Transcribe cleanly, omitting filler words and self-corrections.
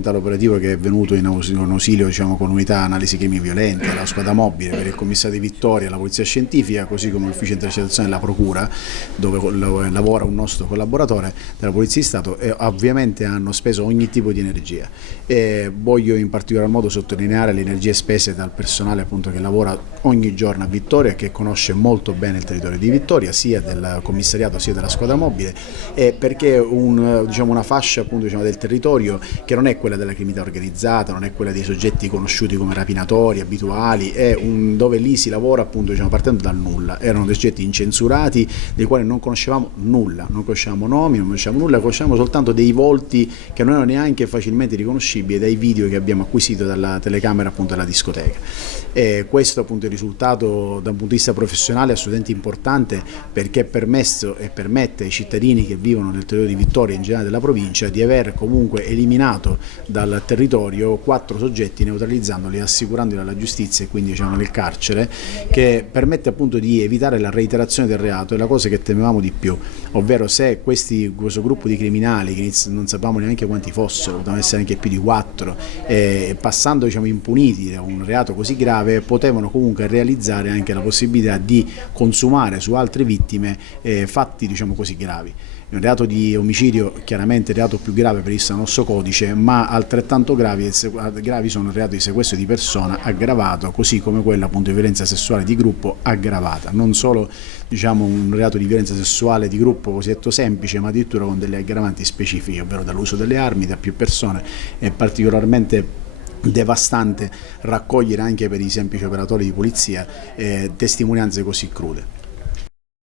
L'operativo che è venuto in ausilio, diciamo, con unità analisi crimini violenti, la squadra mobile per il commissario di Vittoria, la polizia scientifica, così come l'ufficio intercettazione della procura, dove lavora un nostro collaboratore della Polizia di Stato, e ovviamente hanno speso ogni tipo di energia. E voglio in particolar modo sottolineare le energie spese dal personale, appunto, che lavora ogni giorno a Vittoria e che conosce molto bene il territorio di Vittoria, sia del commissariato sia della squadra mobile, perché è una fascia, appunto, diciamo, del territorio che non è quella della criminalità organizzata, non è quella dei soggetti conosciuti come rapinatori abituali, dove lì si lavora, appunto, diciamo, partendo dal nulla. Erano dei soggetti incensurati dei quali non conoscevamo nulla, non conoscevamo nomi, non conoscevamo nulla, conoscevamo soltanto dei volti che non erano neanche facilmente riconoscibili dai video che abbiamo acquisito dalla telecamera, appunto, della discoteca. E questo, appunto, è il risultato da un punto di vista professionale assolutamente importante, perché permette ai cittadini che vivono nel territorio di Vittoria e in generale della provincia di aver comunque eliminato dal territorio 4 soggetti, neutralizzandoli e assicurandoli alla giustizia e quindi, diciamo, nel carcere, che permette, appunto, di evitare la reiterazione del reato. È la cosa che temevamo di più, ovvero se questo gruppo di criminali, che non sapevamo neanche quanti fossero, potevano essere anche più di 4, passando, diciamo, impuniti da un reato così grave, potevano comunque realizzare anche la possibilità di consumare su altre vittime fatti, diciamo così, gravi. Un reato di omicidio chiaramente il reato più grave previsto dal nostro codice, ma altrettanto gravi sono il reato di sequestro di persona aggravato, così come quello, appunto, di violenza sessuale di gruppo aggravata. Non solo, diciamo, un reato di violenza sessuale di gruppo cosiddetto semplice, ma addirittura con delle aggravanti specifiche, ovvero dall'uso delle armi da più persone. È particolarmente devastante raccogliere anche per i semplici operatori di polizia testimonianze così crude.